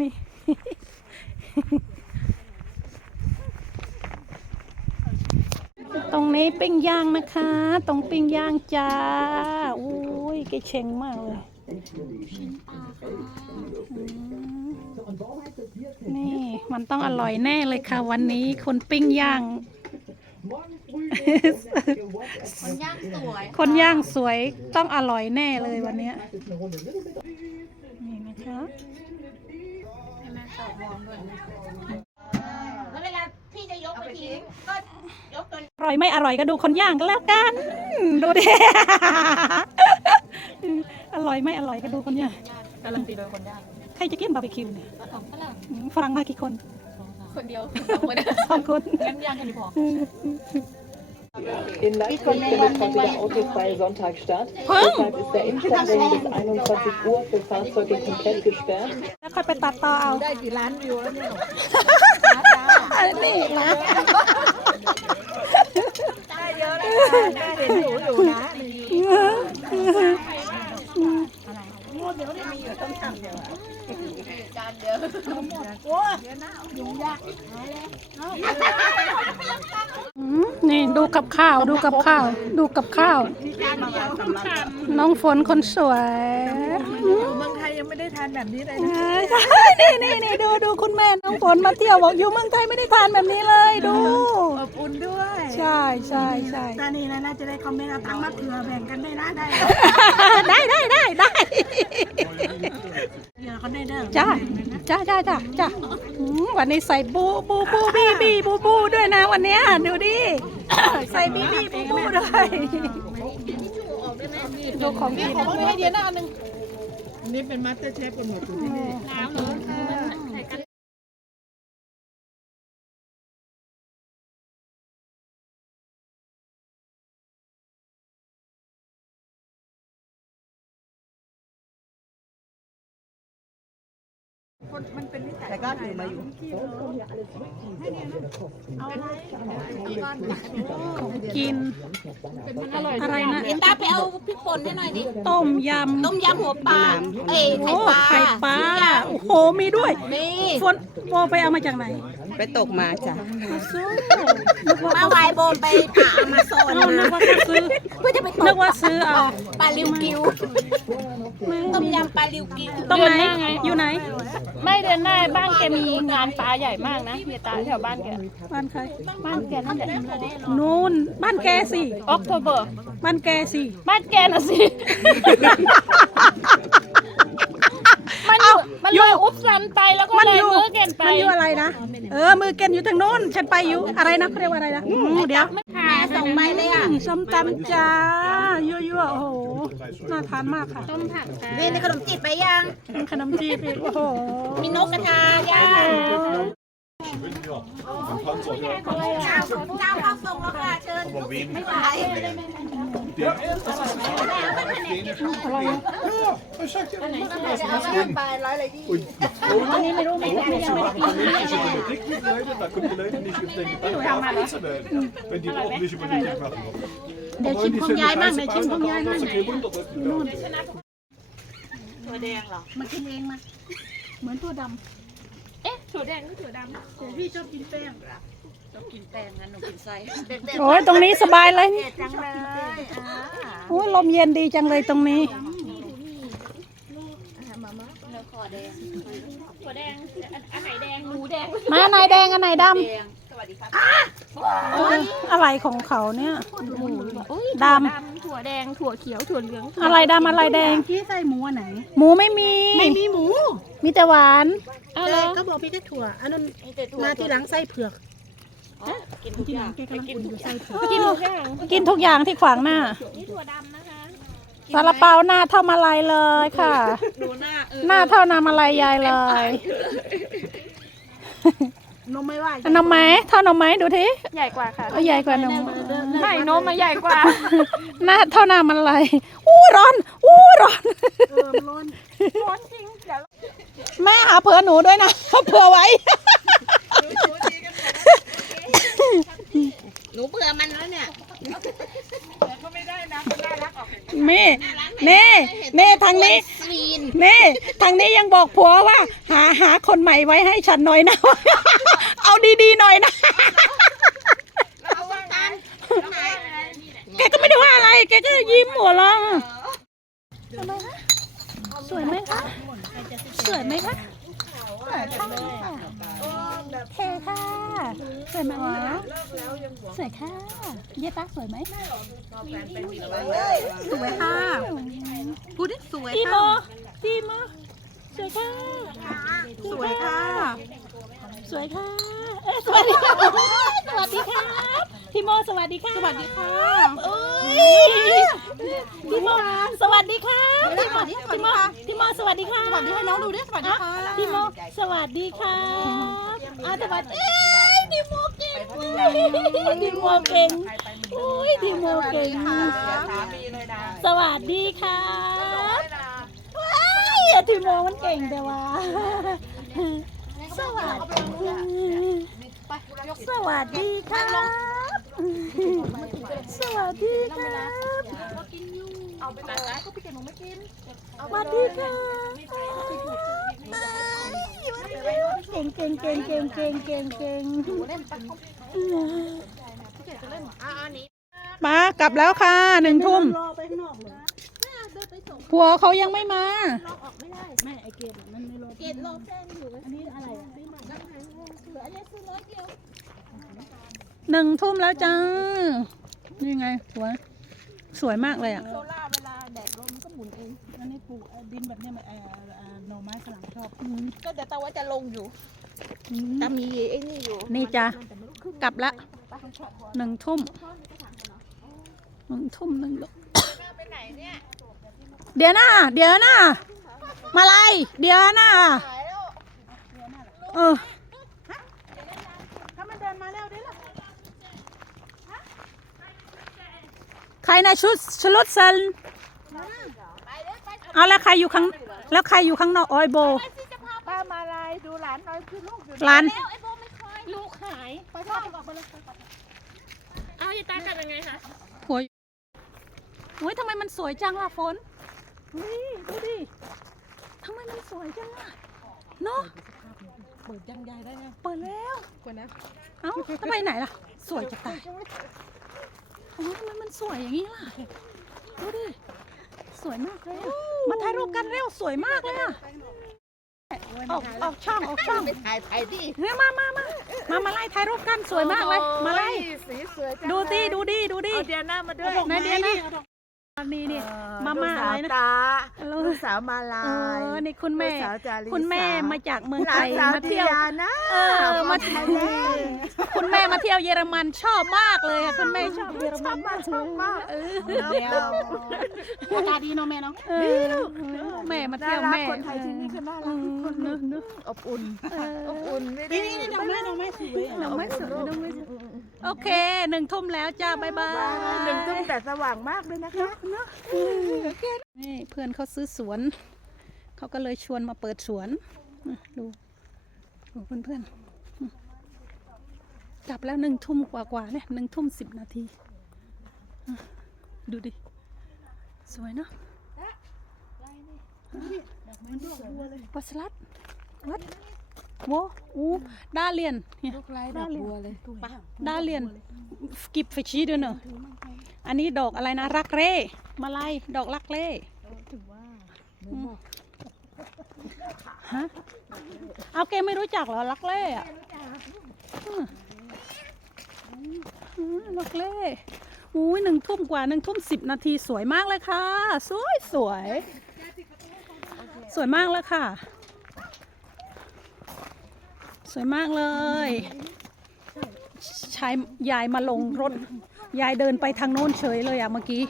นี่ ตรงนี้ปิ้งย่างนะคะ ตรงปิ้งย่างจ้าอุ้ยเกเชงมากเลยอืมนี่ มันต้องอร่อยแน่เลยค่ะ วันนี้คนปิ้งย่าง คนย่างสวย คนย่างสวยต้องอร่อยแน่เลยวันเนี้ยนี่นะคะให้ แม่ตอบมองด้วยแล้วเวลาพี่จะยกไปทิ้งก็ยกตัวอร่อยไม่อร่อยก็ดูคนย่างกันแล้วกัน ดูดิ อร่อยไม่อร่อยก็ดูคนย่างการันตีโดยคนย่างใครจะกินบาร์บีคิวเนี่ยสองฝรั่งฝรั่งมากี่คน คนเดียวสองคนสองคนงั้นย่างกันดีพอ In Leipzig findet heute der autofreie Sonntag statt. Deshalb ist der Innenstadtring bis 21 Uhr für Fahrzeuge komplett gesperrt. แล้วค่อยไปตัดต่อเอา ได้กี่ล้านวิวแล้วเนี่ย อันนี้อีกนะ ได้เยอะแล้วค่ะได้เห็นอยู่อยู่นะนี่งวด เดี๋ยวนี้มีอยู่ต้องทำเดี๋ยวจานเดียวโอ้ยนะยุ่งยากนี่ดูกับข้าวดูกับข้าว ดูกับข้าว น้องฝนคนสวยเมืองไทยยังไม่ได้ทานแบบนี้เลยนี่นี่นี่ดูดูคุณแม่น้องฝนมาเที่ยวบอกอยู่เมืองไทยไม่ได้ทานแบบนี้เลยดู บอุ่นด้วยใช่ใช่ใช่ตอนนี้นะน่าจะได้คอมเมนต์เอาตังค์มาเผื่อแบ่งกันได้นะได้ได้ได้ได้ได้เผื่อเขาได้เด้อจ้าจ้าจ้าจ้าจ้าอืมวันนี้ใส่บูบูบูบีบีบูบูด้วยนะวันเนี้ยดูดิใส่บีบีบูบูด้วยดูของกินให้เดียวนะอันนึงนี่เป็นมาสเตอร์เชฟคนหมดอยู่ที่นี่น้ำเหรอ แต่ก็ถือมาอยู่ของกินอะไรนะเอ็นตาไปเอาพริกป่นให้หน่อยดิต้มยต้มยำหัวปลาเอ้ยำไข่โอ้ปลาไข่ปลาโอ้โหมีด้วยนี่ฝนโบไปเอามาจากไหน ไปตกมาจ้ะสู้นึกว่าป้าไวายโบมไปป่าอมาโซนเอานึกว่าเขาซื้อเพื่อจะไปตนึกกว่าซื้อเอาปลาลิวกิวต้มยำปลาลิวกิวตรงไหนอยู่ไหนไม่เดือนหน้าบ้านแกมีงานปลาใหญ่มากนะเฮียตาแถวบ้านแกบ้านใครบ้านแกนั่นแหละนู่นบ้านแกสิออกโทเบอร์บ้านแกสิบ้านแกน่ะสิ มันอยู่มันเลยอุบซันไปแล้วก็มันเลอยยู่มือเกนไปมันอยู่อะไรนะ เออ มือเกนอยู่ทางโน้น ฉันไปอยู่อะไรนะเขาเรียกว่าอะไรนะอืมเดี๋ยวแม่ส่ งไปเลยอะอืมส้มตำจ้ายั่วๆโอ้โหน่าทานมากค่ะต้มผักค่ะนี่ในขนมจีบไปยังขนมจีบอีกโอ้โหมีนกกระทาย่างเจ้าเจ้าเข้าส่งแล้วค่ะเชิญไม่ไหว อันนี้ไม่รู้ไม่ไม่ยังไม่ได้กิน Da komt je leven niet op denken. Dat is het. Wenn die auch nicht überlegt machen. เดี๋ยวชิมของยายบ้างเดี๋ยวชิมของยายบ้าง Geen wunder dat นู่นตัวแดงเหรอมากินเองมาเหมือนตัวดเอ๊ะถั่วแดงหรือถั่วดำำพี่ชอบกินแป้ง เด็กโอ้ยตรงนี้สบายเลยนี่ๆจังเลยอ่าโอ้ยลมเย็นดีจังเลยตรงนี้ถั่วแดงอันอันไหนแดงหมูแดงมาอันไหนแดงอันไหนดสวัสดีครับำเอออะไรของเขาเนี่ยอุ้ยดถั่วแดงถั่วเขียวถั่วเหลืองำอะไรดำอะไรแดง พี่ใส่หมูอันไหน หมูไม่มี ไม่มีหมู มีแต่หวาน เอาแต่เลยก็บอกพี่แค่ถั่วอันนั้นมีแต่ถั่วมาทีหลังไส้เผือก กินทุกอย่างแกกำลังอุ่นอยู่ไส้เผือกกินทุกอย่างกินทุกอย่างที่ขวางหน้า นี่ถั่วดำนะคะซาลาเปาหน้าเท่ามาลายเลยค่ะ ดูหน้าเออหน้าเท่านามาลายยายเลยนมไม่ว่าอันนมไหมเท่านมไหมดูทีใหญ่กว่าค่ะเอาใหญ่กว่านมไม่นมมาใหญ่กว่า หน้าเท่านามันลายอู้ร้อนอู้ร้อนเออมันร้อนร้อนจริงเดี๋ยวแม่หาเผื่อหนูด้วยนะเผื่อไว้ หนูเบื่อมันแล้วเนี่ยนี่นี่นี่ทางนี้สวีนนี่ทางนี้ยังบอกผัวว่า หาหาคนใหม่ไว้ให้ฉันหน่อยนะ เอาดีๆหน่อยนะเอาว่าไงไหนแกก็ไม่ได้ว่าอะไร แกก็ยิ้มหัวเราะสวยไหมคะ สวยไหมคะสวยค่ะ เท่ค่ะ สวยไหมสวยค่ะ เย้ป้าสวยไหมสวยค่ะพูดดิสวยดีโมค่ะ ดีโม สวยค่ะ สวยค่ะ สวยค่ะ เอ้ยสวัสดีค่ะสวัสดีค่ะพี่โมสวัสดีค่ะสวัสดีค่ะโอ้ยพี่โมสวัสดีค่ะพี่โมพี่โมพี่โมสวัสดีค่ะสวัสดีให้น้องดูดิสวัสดีค่ะพี่โมสวัสดีค่ะอาสวัสดีเอ้ยพี่โมเก่งพี่โมเก่งโอ้ยพี่โมเก่งสวัสดีค่ะ ว้ายพี่โมมันเก่งแต่ว่า สวัสดีสวัสดีครับ สวัสดีครับสวัสดีค่ะเก่งเก่งเก่งเก่งเก่งเก่งเก่งมากลับแล้วค่ะหนึ่งทุ่ม ผัวเขายังไม่มาเกตโลแฟนอยู่อันนี้อะไรอะเหลืออันนี้ซื้อร้อยเดียวหนึ่งทุ่มแล้วจ้า นี่ไงสวย สวยมากเลยอะ โซล่าเวลาแดดลมก็หมุนเอง อันนี้ปลูกดินแบบนี้มันเอ่อเอ่อหน่อไม้ฝรั่งชอบก็เดี๋ยวตาว่าจะลงอยู่แต่มีไอ้นี่อยู่นี่จ้ะกลับละหนึ่งทุ่มหนึ่งทุ่มหนึ่งทุ่มเดี๋ยวนะเดี๋ยวนะมาไลยเดี๋ยวนะเออถ้ามันเดินมาแล้วดิล่ะใครนะชุดชลุดเซนเอาแล้วใครอยู่ข้างแล้วใครอยู่ข้างนอกออยโบป้ามาลายดูหลานน้อยคือลูกอยู่ร้านลูกหายไปพ่อบอกไปเลยเอายายตากลับยังไงคะหัวโอ้ยทำไมมันสวยจังล่ะฝน นี่ดูดิทำไมมันสวยจังอะเนาะเปิดยังใหญ่ได้ไงเปิดแล้ว กว่านะเอ้าทำไมไหนล่ะ สวยจะตายโอ้ยทำไมมันสวยอย่างนี้ล่ะ ดูดิ สวยมากเลยอะมาถ่ายรูปกันเร็วสวยมากเลยอะออกออกช่องออกช่องถ่ายไปดิเนี่ยมามามามามาไล่ถ่ายรูปกันสวยมากเลย มาไล่ สีสวยจังดูดิ ดูดิ ดูดิ เอาเดียน่ามาด้วย ไหนเดียน่านี่นี่มาม่าอะไรนะตาลูกลูกสาวมาลาเอยอนี่คุณแม่ ลูกสาวจาริสาคุณแม่มาจากเมืองหลาไทนยสาวมาเทีเที่ยยวนะเออมา ไทยแลนด์คุณแม่มาเที่ยวเยอรมันชอบมากเลยอะคุณแม่ชอบเยอรมันมากชอบมากเออเดี๋ยวอากาศดีเนาะแม่เนาะเออแม่มาเที่ยวน่ารักแม่คนไทยที่นี่ก็น่ารักทุกคนเนอะเนอะอบอุ่นเอออบอุ่นไม่ได้นี่นี่ดอกไม้ดอกไม้สวยดอกไม้สวยดอกไม้สวย โอเคหนึ่งทุ่มแล้วจ้าบายบายหนึ่งทุ่มแต่สว่างมากเลยนะคะนี่เพื่อนเขาซื้อสวน เขาก็เลยชวนมาเปิดสวนอะดูดูเพื่อนเพื่อนๆอืมกลับแล้วหนึ่งทุ่มกว่าๆเนี่ยหนึ่งทุ่มสิบนาทีอะดูดิ สวยเนาะปัสลัดวัด โวอู้ดาเลียนเนี่ยลูกไร้ดอกบัวเลยดาเลียนกิบฟิชีด้วยเนอะอันนี้ดอกอะไรนะรักเร่มาลายดอกรักเร่อืมฮะเอาแกไม่รู้จักเหรอรักเร่อะอืมอืมรักเร่อุ้ยหนึ่งทุ่มกว่าหนึ่งทุ่มสิบนาทีสวยมากเลยค่ะ สวยสวย สวยมากเลยค่ะส วยมากเลยชายยายมาลงรถ ยายเดินไปทางโน้นเฉยเลยอะเมื่อกี้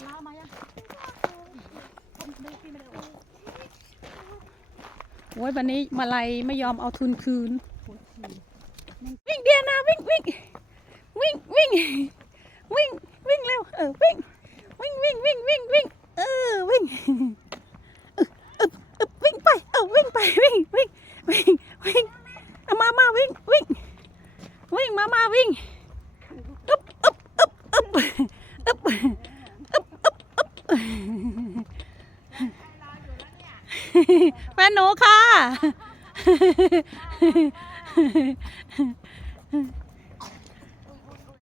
โอ้ยวันนี้มาลัยไม่ยอมเอาทุนคืน วิ่งเดียนาวิ่งวิ่งวิ่งวิ่งวิ่งวิ่งเร็วเออวิ่งวิ่งวิ่งวิ่งวิ่งวิ่งเออวิ่งเออเออเออวิ่งไปเออวิ่งไปวิ่งวิ่งวิ่งวิ่ง วิ่งมามาวิ่งอึ๊บอึ๊บอึ๊บอึ๊บอึ๊บอึ๊บอึ๊บอึ๊บแฟนหนูค่ะ